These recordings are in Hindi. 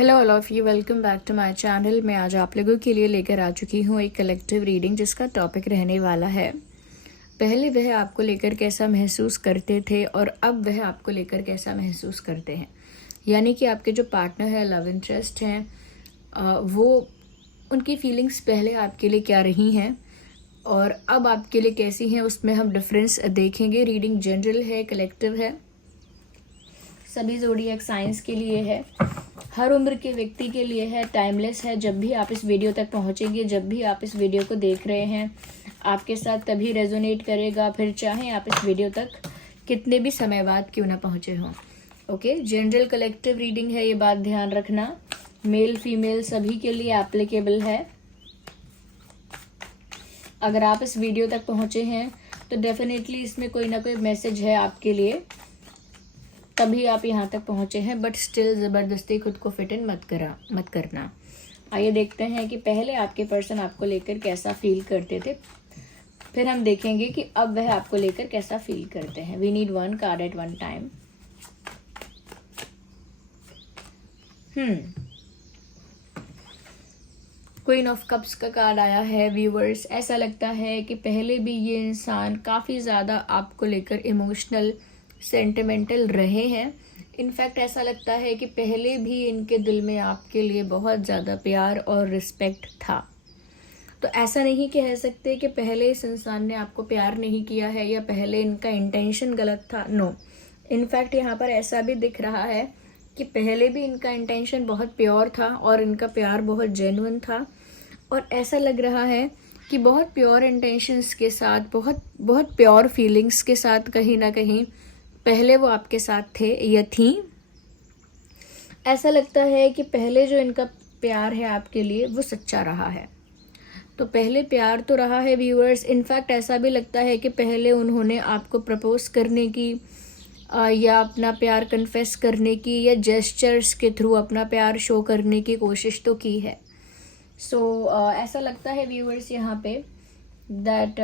Hello all of you, welcome back to my channel. मैं आज आप लोगों के लिए लेकर आ चुकी हूँ एक कलेक्टिव रीडिंग जिसका टॉपिक रहने वाला है पहले वह आपको लेकर कैसा महसूस करते थे और अब वह आपको लेकर कैसा महसूस करते हैं। यानी कि आपके जो पार्टनर है, लव इंटरेस्ट हैं, वो उनकी फीलिंग्स पहले आपके लिए क्या रही हैं और अब आपके लिए कैसी हैं, उसमें हम डिफरेंस देखेंगे। रीडिंग जनरल है, कलेक्टिव है, सभी ज़ोडिएक साइंस के लिए है, हर उम्र के व्यक्ति के लिए है, टाइमलेस है। जब भी आप इस वीडियो तक पहुंचेंगे, जब भी आप इस वीडियो को देख रहे हैं, आपके साथ तभी रेजोनेट करेगा, फिर चाहे आप इस वीडियो तक कितने भी समय बाद क्यों ना पहुंचे हों। ओके, जनरल कलेक्टिव रीडिंग है, ये बात ध्यान रखना। मेल फीमेल सभी के लिए एप्लीकेबल है। अगर आप इस वीडियो तक पहुंचे हैं तो डेफिनेटली इसमें कोई ना कोई मैसेज है आपके लिए, तभी आप यहाँ तक पहुँचे हैं। बट स्टिल ज़बरदस्ती खुद को फिट इन मत करना। आइए देखते हैं कि पहले आपके पर्सन आपको लेकर कैसा फील करते थे, फिर हम देखेंगे कि अब वह आपको लेकर कैसा फील करते हैं। We need one card at one time. Queen of cups का कार्ड आया है। व्यूवर्स, ऐसा लगता है कि पहले भी ये इंसान काफ़ी ज़्यादा आपको लेकर इमोशनल, सेंटिमेंटल रहे हैं। इनफैक्ट ऐसा लगता है कि पहले भी इनके दिल में आपके लिए बहुत ज़्यादा प्यार और रिस्पेक्ट था। तो ऐसा नहीं कह सकते कि पहले इस इंसान ने आपको प्यार नहीं किया है या पहले इनका इंटेंशन गलत था। नो, इनफैक्ट यहाँ पर ऐसा भी दिख रहा है कि पहले भी इनका इंटेंशन बहुत प्योर था और इनका प्यार बहुत जेन्युइन था। और ऐसा लग रहा है कि बहुत प्योर इंटेंशंस के साथ, बहुत प्योर फीलिंग्स के साथ कहीं ना कहीं पहले वो आपके साथ थे या थी। ऐसा लगता है कि पहले जो इनका प्यार है आपके लिए वो सच्चा रहा है। तो पहले प्यार तो रहा है व्यूअर्स। इनफैक्ट ऐसा भी लगता है कि पहले उन्होंने आपको प्रपोज करने की या अपना प्यार कन्फेस करने की या जेस्चर्स के थ्रू अपना प्यार शो करने की कोशिश तो की है। सो ऐसा लगता है व्यूअर्स यहाँ पे that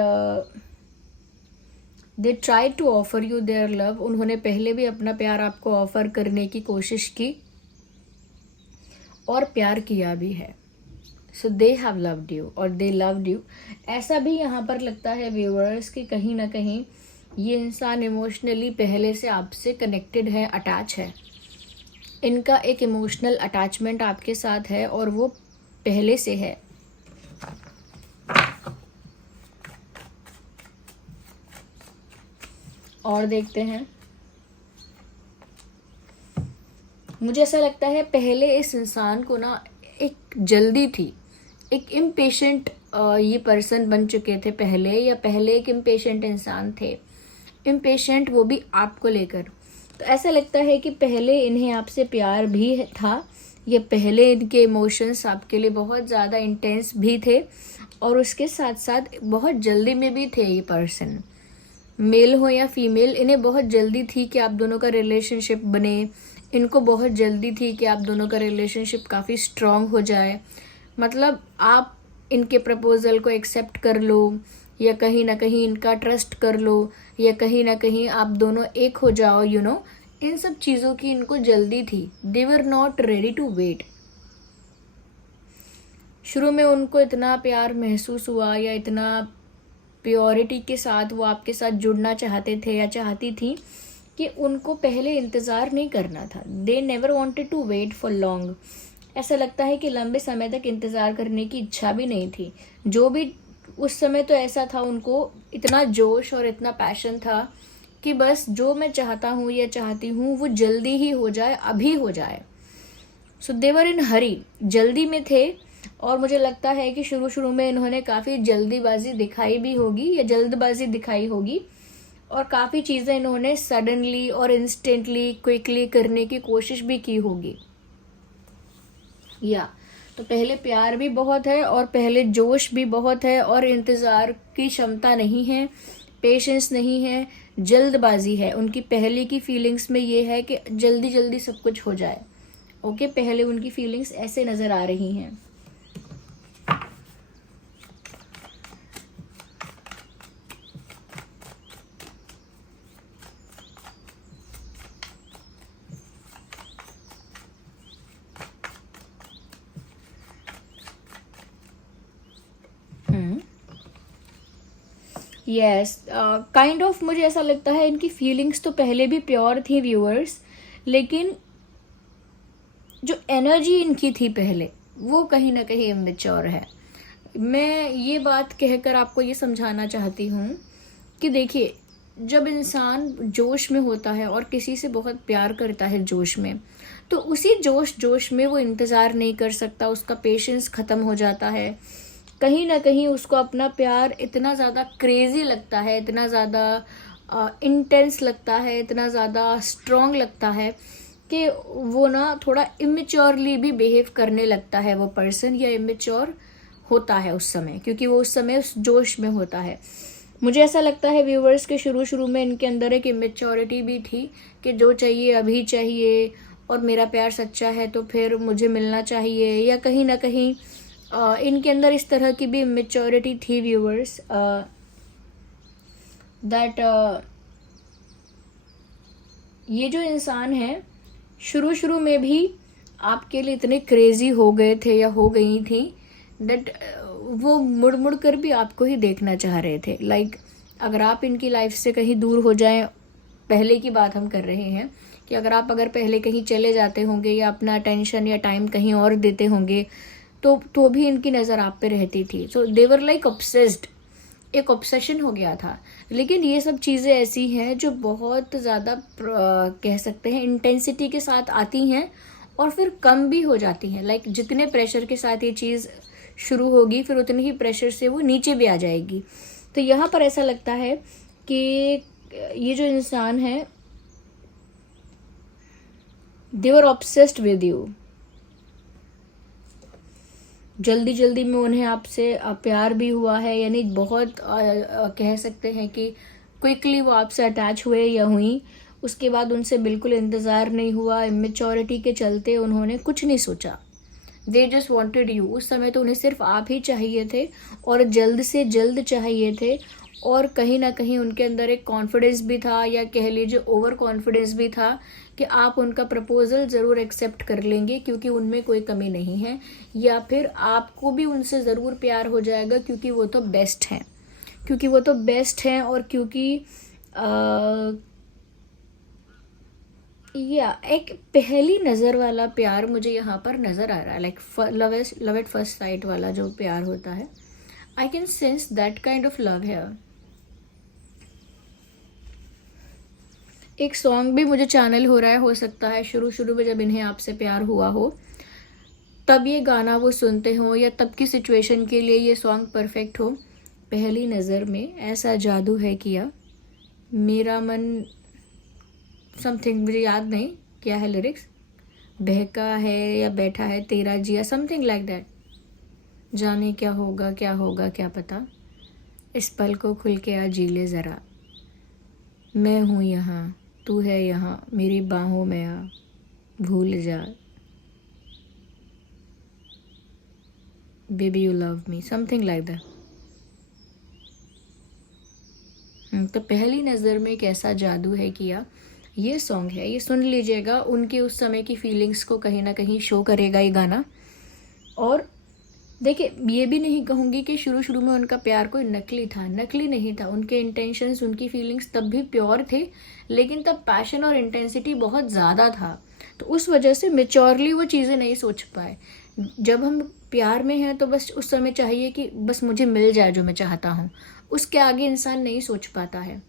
they try to offer you their love. उन्होंने पहले भी अपना प्यार आपको ऑफर करने की कोशिश की और प्यार किया भी है। So they have loved you और दे लव्ड यू। ऐसा भी यहाँ पर लगता है व्यूअर्स कि कहीं ना कहीं ये इंसान इमोशनली पहले से आपसे कनेक्टेड है, अटैच है। इनका एक इमोशनल अटैचमेंट आपके साथ है और वो पहले से है। और देखते हैं, मुझे ऐसा लगता है पहले इस इंसान को ना एक जल्दी थी, एक इम्पेशेंट ये पर्सन बन चुके थे पहले, या पहले एक इम्पेशेंट इंसान थे। इम्पेशेंट वो भी आपको लेकर। तो ऐसा लगता है कि पहले इन्हें आपसे प्यार भी था, या पहले इनके इमोशंस आपके लिए बहुत ज़्यादा इंटेंस भी थे और उसके साथ साथ बहुत जल्दी में भी थे। ये पर्सन मेल हो या फीमेल, इन्हें बहुत जल्दी थी कि आप दोनों का रिलेशनशिप बने। इनको बहुत जल्दी थी कि आप दोनों का रिलेशनशिप काफ़ी स्ट्रांग हो जाए। मतलब आप इनके प्रपोजल को एक्सेप्ट कर लो, या कहीं ना कहीं इनका ट्रस्ट कर लो, या कहीं ना कहीं आप दोनों एक हो जाओ। इन सब चीज़ों की इनको जल्दी थी। They were not ready to wait. शुरू में उनको इतना प्यार महसूस हुआ या इतना प्योरिटी के साथ वो आपके साथ जुड़ना चाहते थे या चाहती थी कि उनको पहले इंतज़ार नहीं करना था। They never wanted to wait for long. ऐसा लगता है कि लंबे समय तक इंतज़ार करने की इच्छा भी नहीं थी। जो भी उस समय तो ऐसा था, उनको इतना जोश और इतना पैशन था कि बस जो मैं चाहता हूँ या चाहती हूँ वो जल्दी ही हो जाए, अभी हो जाए। सो दे वर इन हरी, जल्दी में थे। और मुझे लगता है कि शुरू में इन्होंने काफ़ी जल्दीबाजी दिखाई भी होगी या जल्दबाजी दिखाई होगी, और काफ़ी चीज़ें इन्होंने सडनली और इंस्टेंटली, क्विकली करने की कोशिश भी की होगी। तो पहले प्यार भी बहुत है और पहले जोश भी बहुत है और इंतज़ार की क्षमता नहीं है, पेशेंस नहीं है, जल्दबाजी है। उनकी पहले की फीलिंग्स में ये है कि जल्दी जल्दी सब कुछ हो जाए। ओके, पहले उनकी फीलिंग्स ऐसे नज़र आ रही हैं। यस, काइंड ऑफ मुझे ऐसा लगता है इनकी फीलिंग्स तो पहले भी प्योर थी व्यूअर्स, लेकिन जो एनर्जी इनकी थी पहले वो कहीं ना कहीं इमेच्योर है। मैं ये बात कहकर आपको ये समझाना चाहती हूँ कि देखिए, जब इंसान जोश में होता है और किसी से बहुत प्यार करता है जोश में, तो उसी जोश में वो इंतज़ार नहीं कर सकता, उसका पेशेंस ख़त्म हो जाता है। कहीं ना कहीं उसको अपना प्यार इतना ज़्यादा क्रेज़ी लगता है, इतना ज़्यादा इंटेंस लगता है, इतना ज़्यादा स्ट्रॉन्ग लगता है कि वो ना थोड़ा इमेच्योरली भी बिहेव करने लगता है वो पर्सन, या इमेच्योर होता है उस समय, क्योंकि वो उस समय उस जोश में होता है। मुझे ऐसा लगता है व्यूवर्स के शुरू में इनके अंदर एक इमेच्योरिटी भी थी कि जो चाहिए अभी चाहिए, और मेरा प्यार सच्चा है तो फिर मुझे मिलना चाहिए, या कहीं ना कहीं इनके अंदर इस तरह की भी इमेच्योरिटी थी व्यूवर्स, दैट ये जो इंसान है शुरू में भी आपके लिए इतने क्रेजी हो गए थे या हो गई थी, दैट वो मुड़ कर भी आपको ही देखना चाह रहे थे। लाइक अगर आप इनकी लाइफ से कहीं दूर हो जाएं, पहले की बात हम कर रहे हैं कि अगर पहले कहीं चले जाते होंगे या अपना अटेंशन या टाइम कहीं और देते होंगे, तो भी इनकी नज़र आप पे रहती थी। सो दे वर लाइक ऑब्सेस्ड, एक ऑब्सेशन हो गया था। लेकिन ये सब चीज़ें ऐसी हैं जो बहुत ज़्यादा कह सकते हैं इंटेंसिटी के साथ आती हैं और फिर कम भी हो जाती हैं। लाइक जितने प्रेशर के साथ ये चीज़ शुरू होगी, फिर उतने ही प्रेशर से वो नीचे भी आ जाएगी। तो यहाँ पर ऐसा लगता है कि ये जो इंसान है, दे वर ऑब्सेस्ड विद यू। जल्दी में उन्हें आपसे प्यार भी हुआ है, यानी बहुत कह सकते हैं कि क्विकली वो आपसे अटैच हुए या हुई। उसके बाद उनसे बिल्कुल इंतज़ार नहीं हुआ, इमेच्योरिटी के चलते उन्होंने कुछ नहीं सोचा। They just wanted you. उस समय तो उन्हें सिर्फ आप ही चाहिए थे और जल्द से जल्द चाहिए थे। और कहीं ना कहीं उनके अंदर एक कॉन्फिडेंस भी था, या कह लीजिए ओवर कॉन्फिडेंस भी था कि आप उनका प्रपोजल ज़रूर एक्सेप्ट कर लेंगे क्योंकि उनमें कोई कमी नहीं है, या फिर आपको भी उनसे ज़रूर प्यार हो जाएगा क्योंकि वो तो बेस्ट हैं, और क्योंकि या एक पहली नज़र वाला प्यार मुझे यहाँ पर नज़र आ रहा है। Like love at first sight वाला जो प्यार होता है, I can sense that kind of love है। एक सॉन्ग भी मुझे चैनल हो रहा है, हो सकता है शुरू में जब इन्हें आपसे प्यार हुआ हो तब ये गाना वो सुनते हो, या तब की सिचुएशन के लिए ये सॉन्ग परफेक्ट हो। पहली नज़र में ऐसा जादू है किया मेरा मन, समथिंग मुझे याद नहीं क्या है लिरिक्स, बहका है या बैठा है तेरा जिया, समथिंग लाइक दैट। जाने क्या होगा क्या पता, इस पल को खुल के आ जी ले ज़रा, मैं हूँ यहाँ तू है यहाँ, मेरी बाहों में आ भूल जा, baby you love me, something like that. तो पहली नज़र में एक ऐसा जादू है किया, ये सॉन्ग है, ये सुन लीजिएगा। उनके उस समय की फीलिंग्स को कहीं ना कहीं शो करेगा ये गाना। और देखिए, ये भी नहीं कहूँगी कि शुरू में उनका प्यार कोई नकली नहीं था। उनके इंटेंशंस, उनकी फीलिंग्स तब भी प्योर थे, लेकिन तब पैशन और इंटेंसिटी बहुत ज़्यादा था, तो उस वजह से मेच्योरली वो चीज़ें नहीं सोच पाए। जब हम प्यार में हैं तो बस उस समय चाहिए कि बस मुझे मिल जाए जो मैं चाहता हूँ, उसके आगे इंसान नहीं सोच पाता है,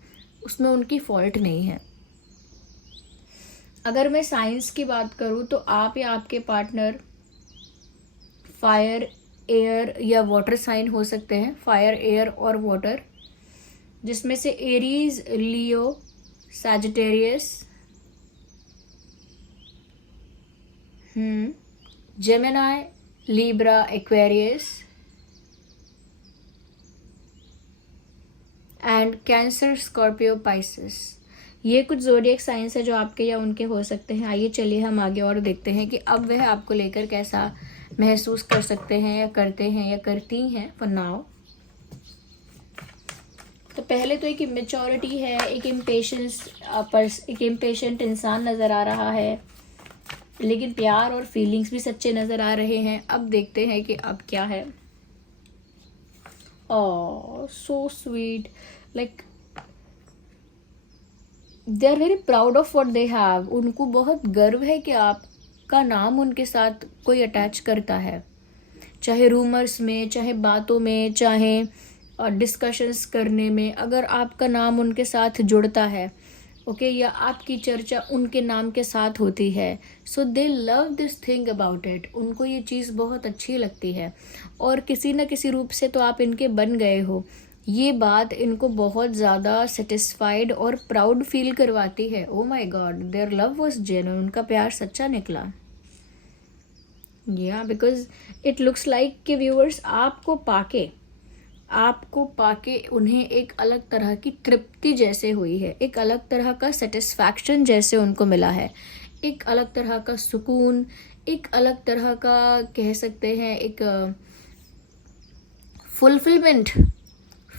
उसमें उनकी फॉल्ट नहीं है। अगर मैं साइंस की बात करूँ तो आप या आपके पार्टनर फायर, एयर या वाटर साइन हो सकते हैं, फायर, एयर और वाटर, जिसमें से Aries, Leo, Sagittarius, Gemini, Libra, Aquarius and cancer, Scorpio, Pisces. ये कुछ ज़ोडिएक साइंस है जो आपके या उनके हो सकते हैं। आइए चलिए हम आगे और देखते हैं कि अब वह आपको लेकर कैसा महसूस कर सकते हैं, या करते हैं, या करती हैं फॉर नाउ। तो पहले तो एक इमेच्योरिटी है, एक इम्पेशेंट इंसान नज़र आ रहा है, लेकिन प्यार और फीलिंग्स भी सच्चे नज़र आ रहे हैं। अब देखते हैं कि अब क्या है। Oh so sweet, like they are very proud of what they have. उनको बहुत गर्व है कि आपका नाम उनके साथ कोई अटैच करता है, चाहे रूमर्स में, चाहे बातों में, चाहे डिस्कशंस करने में. अगर आपका नाम उनके साथ जुड़ता है, ओके, या आपकी चर्चा उनके नाम के साथ होती है, so they love this thing about it. उनको ये चीज़ बहुत अच्छी लगती है और किसी न किसी रूप से तो आप इनके बन गए हो. ये बात इनको बहुत ज़्यादा सेटिस्फाइड और प्राउड फील करवाती है. Oh my god, their love was genuine. उनका प्यार सच्चा निकला. या बिकॉज इट लुक्स लाइक कि व्यूअर्स आपको पाके उन्हें एक अलग तरह की तृप्ति जैसे हुई है, एक अलग तरह का सेटिस्फैक्शन जैसे उनको मिला है, एक अलग तरह का सुकून, एक अलग तरह का कह सकते हैं एक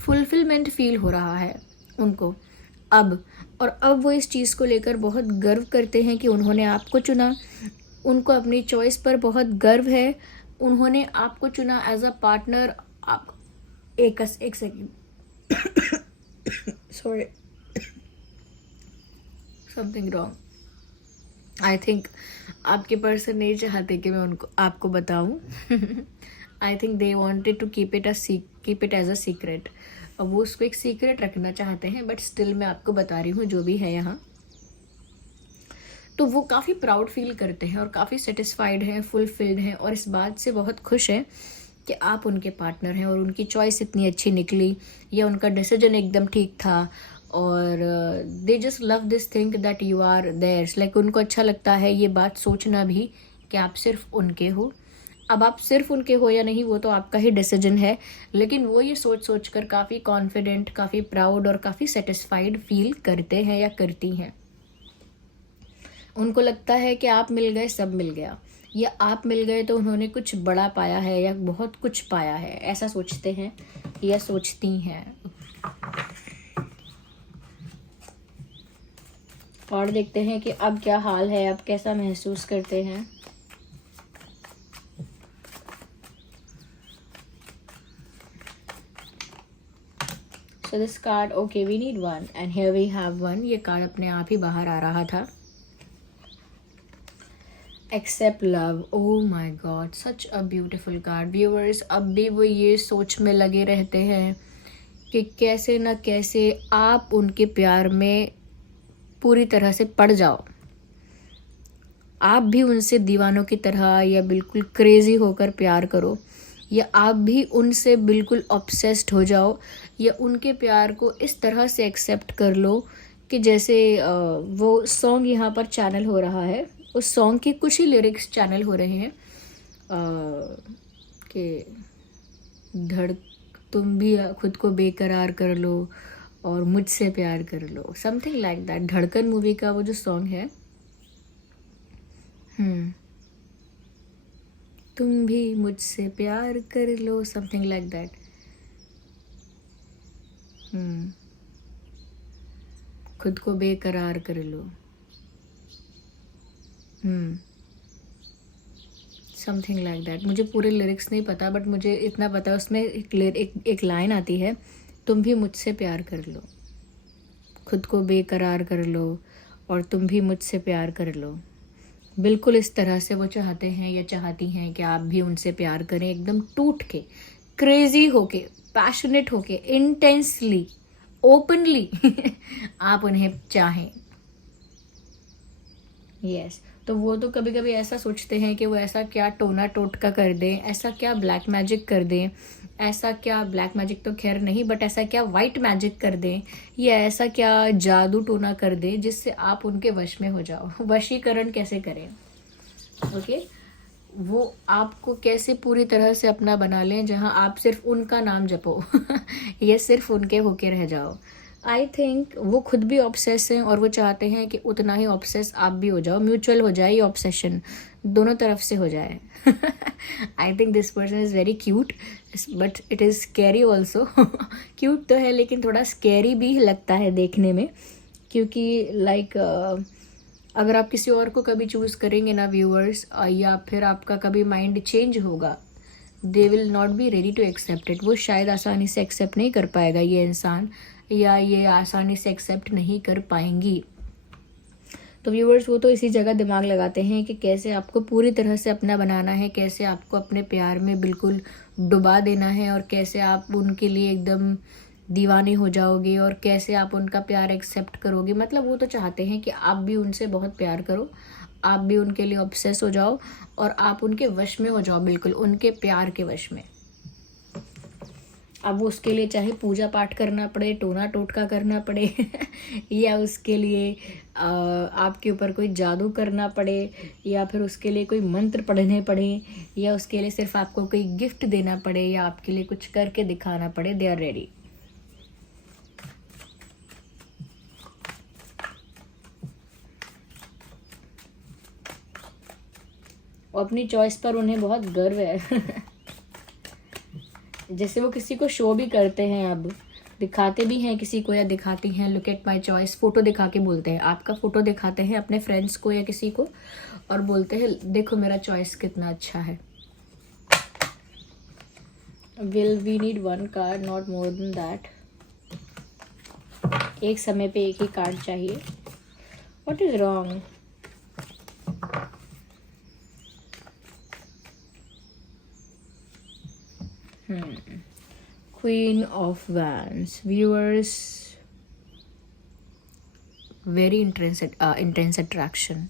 फुलफिलमेंट फील हो रहा है उनको अब. और अब वो इस चीज़ को लेकर बहुत गर्व करते हैं कि उन्होंने आपको चुना. उनको अपनी चॉइस पर बहुत गर्व है. उन्होंने आपको चुना एज अ पार्टनर. आप एक second, sorry, something wrong. I think आपके पर्सन नहीं चाहते कि मैं उनको आपको बताऊं. I think they wanted to keep it as a secret. अब वो उसको एक सीक्रेट रखना चाहते हैं, बट स्टिल मैं आपको बता रही हूँ जो भी है यहाँ. तो वो काफ़ी प्राउड फील करते हैं और काफ़ी सेटिस्फाइड हैं, फुलफिल्ड हैं और इस बात से बहुत खुश हैं कि आप उनके पार्टनर हैं और उनकी चॉइस इतनी अच्छी निकली या उनका डिसीजन एकदम ठीक था. और they just love this think that you are theirs. Like उनको अच्छा लगता है ये बात सोचना भी कि आप सिर्फ उनके हो. अब आप सिर्फ उनके हो या नहीं वो तो आपका ही डिसीजन है, लेकिन वो ये सोच कर काफ़ी कॉन्फिडेंट, काफ़ी प्राउड और काफ़ी सेटिस्फाइड फील करते हैं या करती हैं. उनको लगता है कि आप मिल गए सब मिल गया, या आप मिल गए तो उन्होंने कुछ बड़ा पाया है या बहुत कुछ पाया है, ऐसा सोचते हैं या सोचती हैं. और देखते हैं कि अब क्या हाल है, अब कैसा महसूस करते हैं. So this card, okay, we need one and here we have one. ये कार्ड अपने आप ही बाहर आ रहा था. Accept love. Oh my God, such a beautiful card. Viewers, अब भी वो ये सोच में लगे रहते हैं कि कैसे न कैसे आप उनके प्यार में पूरी तरह से पड़ जाओ. आप भी उनसे दीवानों की तरह या बिल्कुल क्रेजी होकर प्यार करो, या आप भी उनसे बिल्कुल ऑब्सेस्ड हो जाओ, या उनके प्यार को इस तरह से एक्सेप्ट कर लो कि जैसे वो सॉन्ग यहाँ पर चैनल हो रहा है, उस सॉन्ग के कुछ ही लिरिक्स चैनल हो रहे हैं कि तुम भी खुद को बेकरार कर लो और मुझसे प्यार कर लो, समथिंग लाइक दैट. धड़कन मूवी का वो जो सॉन्ग है, तुम भी मुझसे प्यार कर लो, समथिंग लाइक दैट. खुद को बेकरार कर लो, समथिंग लाइक दैट. मुझे पूरे लिरिक्स नहीं पता, बट मुझे इतना पता है उसमें एक लाइन आती है, तुम भी मुझसे प्यार कर लो, खुद को बेकरार कर लो और तुम भी मुझसे प्यार कर लो. बिल्कुल इस तरह से वो चाहते हैं या चाहती हैं कि आप भी उनसे प्यार करें, एकदम टूट के, क्रेजी होके, पैशनेट होके, इंटेंसली, ओपनली आप उन्हें चाहें. यस. तो वो तो कभी कभी ऐसा सोचते हैं कि वो ऐसा क्या टोना टोटका कर दें, ऐसा क्या ब्लैक मैजिक कर दें, ऐसा क्या ब्लैक मैजिक तो खैर नहीं, बट ऐसा क्या वाइट मैजिक कर दें, या ऐसा क्या जादू टोना कर दें जिससे आप उनके वश में हो जाओ. वशीकरण कैसे करें, ओके, वो आपको कैसे पूरी तरह से अपना बना लें जहां आप सिर्फ उनका नाम जपो या सिर्फ उनके होके रह जाओ. आई थिंक वो खुद भी ऑब्सेस हैं और वो चाहते हैं कि उतना ही ऑब्सेस आप भी हो जाओ, म्यूचुअल हो जाए ये ऑब्सेशन, दोनों तरफ से हो जाए. I think this person is very cute, but it is scary also. Cute तो है लेकिन थोड़ा स्कैरी भी लगता है देखने में, क्योंकि लाइक अगर आप किसी और को कभी चूज़ करेंगे ना व्यूअर्स, या फिर आपका कभी माइंड चेंज होगा, they will not be ready to accept it. वो शायद आसानी से एक्सेप्ट नहीं कर पाएगा ये इंसान, या ये आसानी से एक्सेप्ट नहीं कर पाएंगी। तो व्यूवर्स, वो तो इसी जगह दिमाग लगाते हैं कि कैसे आपको पूरी तरह से अपना बनाना है, कैसे आपको अपने प्यार में बिल्कुल डुबा देना है, और कैसे आप उनके लिए एकदम दीवाने हो जाओगे, और कैसे आप उनका प्यार एक्सेप्ट करोगे। मतलब वो तो चाहते हैं कि आप भी उनसे बहुत प्यार करो, आप भी उनके लिए ऑब्सेस हो जाओ, और आप उनके वश में हो जाओ, बिल्कुल उनके प्यार के वश में। अब उसके लिए चाहे पूजा पाठ करना पड़े, टोना टोटका करना पड़े या उसके लिए आपके ऊपर कोई जादू करना पड़े, या फिर उसके लिए कोई मंत्र पढ़ने पड़े, या उसके लिए सिर्फ आपको कोई गिफ्ट देना पड़े, या आपके लिए कुछ करके दिखाना पड़े, दे आर रेडी। और अपनी चॉइस पर उन्हें बहुत गर्व है जैसे वो किसी को शो भी करते हैं, अब दिखाते भी हैं किसी को, या दिखाती हैं look at my choice, photo दिखा के बोलते हैं, आपका फोटो दिखाते हैं अपने फ्रेंड्स को या किसी को, और बोलते हैं देखो मेरा चॉइस कितना अच्छा है। Will we need one card, not more than that. एक समय पे एक ही कार्ड चाहिए। What is wrong? Queen of Wands, viewers, very intense attraction।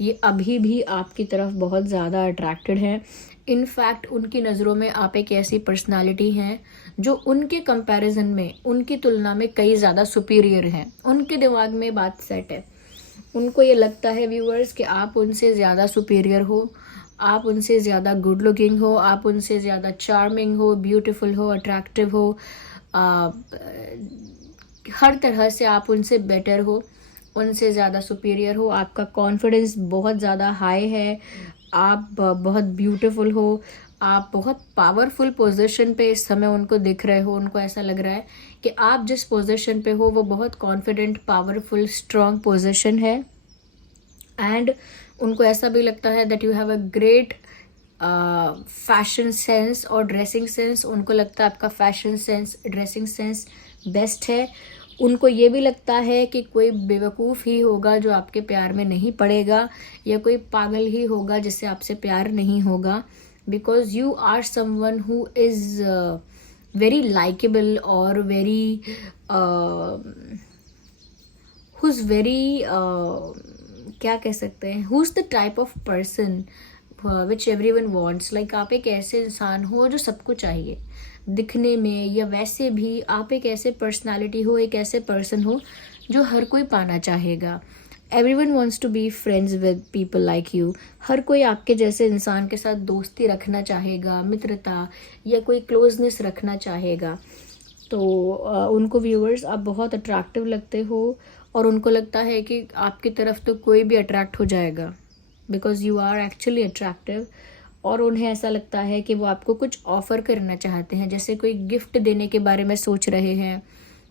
ये अभी भी आपकी तरफ बहुत ज़्यादा अट्रैक्टेड हैं। इनफैक्ट उनकी नज़रों में आप एक ऐसी पर्सनालिटी हैं जो उनके कंपैरिजन में, उनकी तुलना में कई ज़्यादा सुपीरियर हैं। उनके दिमाग में बात सेट है, उनको ये लगता है व्यूअर्स कि आप उनसे ज़्यादा सुपीरियर हो, आप उनसे ज़्यादा गुड लुकिंग हो, आप उनसे ज़्यादा चार्मिंग हो, ब्यूटीफुल हो, अट्रैक्टिव हो, हर तरह से आप उनसे बेटर हो, उनसे ज़्यादा सुपीरियर हो। आपका कॉन्फिडेंस बहुत ज़्यादा हाई है, आप बहुत ब्यूटीफुल हो, आप बहुत पावरफुल पोजीशन पे इस समय उनको दिख रहे हो। उनको ऐसा लग रहा है कि आप जिस पोजीशन पे हो वो बहुत कॉन्फिडेंट, पावरफुल, स्ट्रॉन्ग पोजीशन है। एंड उनको ऐसा भी लगता है that you have a great fashion sense और ड्रेसिंग सेंस। उनको लगता है आपका fashion sense, dressing sense best है। उनको ये भी लगता है कि कोई बेवकूफ़ ही होगा जो आपके प्यार में नहीं पड़ेगा, या कोई पागल ही होगा जिससे आपसे प्यार नहीं होगा, because you are someone who is very likeable और वेरी हु इज़ वेरी क्या कह सकते हैं, who is the type of person which everyone wants. Like आप एक ऐसे इंसान हो जो सबको चाहिए दिखने में, या वैसे भी आप एक ऐसे पर्सनालिटी हो, एक ऐसे पर्सन हो जो हर कोई पाना चाहेगा। Everyone wants to be friends with people like you. हर कोई आपके जैसे इंसान के साथ दोस्ती रखना चाहेगा, मित्रता या कोई क्लोजनेस रखना चाहेगा। तो उनको व्यूअर्स आप बहुत अट्रैक्टिव लगते हो, और उनको लगता है कि आपकी तरफ तो कोई भी अट्रैक्ट हो जाएगा, because you are actually attractive. और उन्हें ऐसा लगता है कि वो आपको कुछ ऑफ़र करना चाहते हैं, जैसे कोई गिफ्ट देने के बारे में सोच रहे हैं,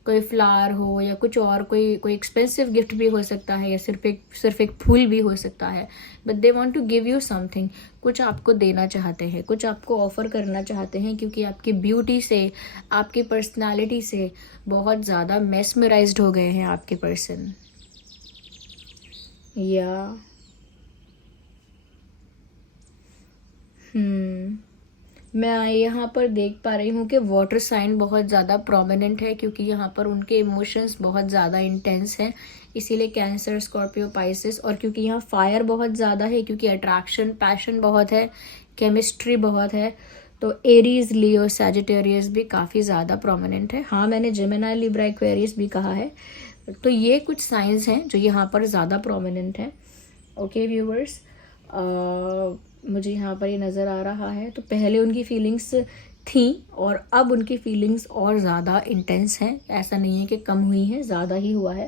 कोई फ्लावर हो या कुछ और, कोई एक्सपेंसिव गिफ्ट भी हो सकता है, या सिर्फ एक फूल भी हो सकता है। But they want to give you something, कुछ आपको देना चाहते हैं, कुछ आपको ऑफ़र करना चाहते हैं, क्योंकि आपकी ब्यूटी से, आपकी पर्सनालिटी से बहुत ज़्यादा मेस्मराइज्ड हो गए हैं आपके पर्सन। या मैं यहाँ पर देख पा रही हूँ कि वाटर साइन बहुत ज़्यादा प्रोमिनेंट है, क्योंकि यहाँ पर उनके इमोशंस बहुत ज़्यादा इंटेंस हैं, इसीलिए कैंसर, स्कॉर्पियो, पाइसेस। और क्योंकि यहाँ फायर बहुत ज़्यादा है, क्योंकि अट्रैक्शन, पैशन बहुत है, केमिस्ट्री बहुत है, तो एरीज, लियो, सैजिटेरियस भी काफ़ी ज़्यादा प्रोमिनेंट है। हाँ, मैंने जेमिनी, लिब्रा, एक्वेरियस भी कहा है। तो ये कुछ साइंस हैं जो यहाँ पर ज़्यादा प्रोमिनेंट हैं। ओके व्यूवर्स, मुझे यहाँ पर ये नज़र आ रहा है, तो पहले उनकी फीलिंग्स थी और अब उनकी फीलिंग्स और ज़्यादा इंटेंस हैं। ऐसा नहीं है कि कम हुई हैं, ज़्यादा ही हुआ है।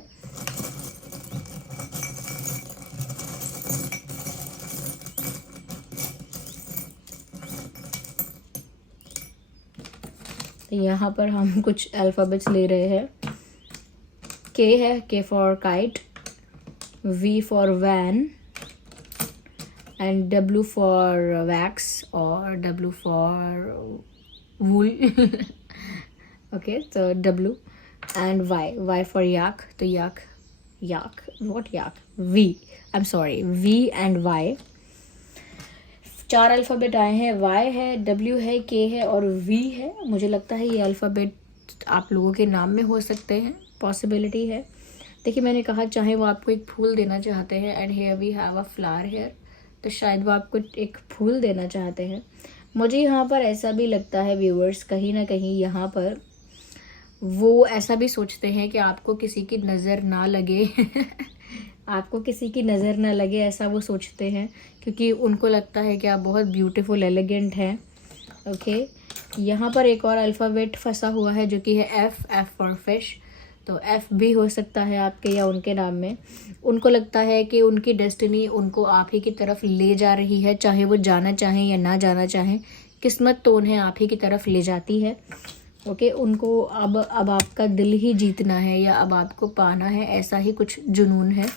तो यहाँ पर हम कुछ अल्फ़ाबेट्स ले रहे हैं। के है, K for kite, V for van, and W for wax or W for wool. Okay, so W, and Y for yak, तो yak what yak, V, I am sorry, V and Y. 4 alphabet आए हैं, वाई है, डब्ल्यू है, के है और वी है। मुझे लगता है ये अल्फ़ाबेट आप लोगों के नाम में हो सकते हैं, पॉसिबिलिटी है। देखिए मैंने कहा चाहे वो आपको एक फूल देना चाहते हैं, and here we have a flower here, तो शायद वो आपको एक फूल देना चाहते हैं। मुझे यहाँ पर ऐसा भी लगता है व्यूअर्स, कहीं ना कहीं यहाँ पर वो ऐसा भी सोचते हैं कि आपको किसी की नज़र ना लगे आपको किसी की नज़र ना लगे, ऐसा वो सोचते हैं, क्योंकि उनको लगता है कि आप बहुत ब्यूटीफुल एलिगेंट हैं। ओके, यहाँ पर एक और अल्फ़ाबेट फंसा हुआ है जो कि है एफ फॉर फिश, तो एफ भी हो सकता है आपके या उनके नाम में। उनको लगता है कि उनकी डेस्टिनी उनको आप ही की तरफ ले जा रही है, चाहे वो जाना चाहें या ना जाना चाहें, किस्मत तो उन्हें आप ही की तरफ ले जाती है। ओके, उनको अब आपका दिल ही जीतना है या अब आपको पाना है, ऐसा ही कुछ जुनून है।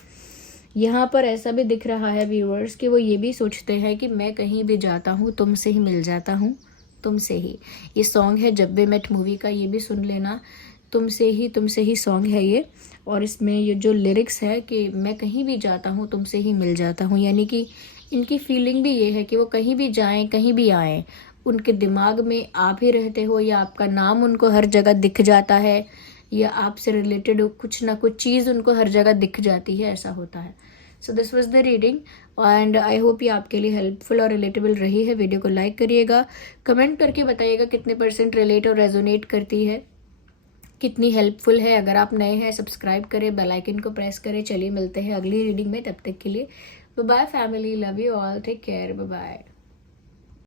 यहाँ पर ऐसा भी दिख रहा है व्यूअर्स कि वो ये भी सोचते हैं कि मैं कहीं भी जाता हूँ तुमसे ही मिल जाता हूँ, तुमसे ही। ये सॉन्ग है जब वी मेट मूवी का, ये भी सुन लेना, तुमसे ही सॉन्ग है ये। और इसमें ये जो लिरिक्स है कि मैं कहीं भी जाता हूँ तुमसे ही मिल जाता हूँ, यानी कि इनकी फीलिंग भी ये है कि वो कहीं भी जाएं कहीं भी आएँ, उनके दिमाग में आप ही रहते हो, या आपका नाम उनको हर जगह दिख जाता है, या आपसे रिलेटेड कुछ ना कुछ चीज़ उनको हर जगह दिख जाती है, ऐसा होता है। So this was the reading and I hope ये आपके लिए हेल्पफुल और रिलेटेबल रही है। वीडियो को लाइक करिएगा, कमेंट करके बताइएगा कितने % रिलेट और रेजोनेट करती है, कितनी हेल्पफुल है। अगर आप नए हैं सब्सक्राइब करें, बेल आइकन को प्रेस करें। चलिए मिलते हैं अगली रीडिंग में, तब तक के लिए bye bye family, love you all, take care, bye bye.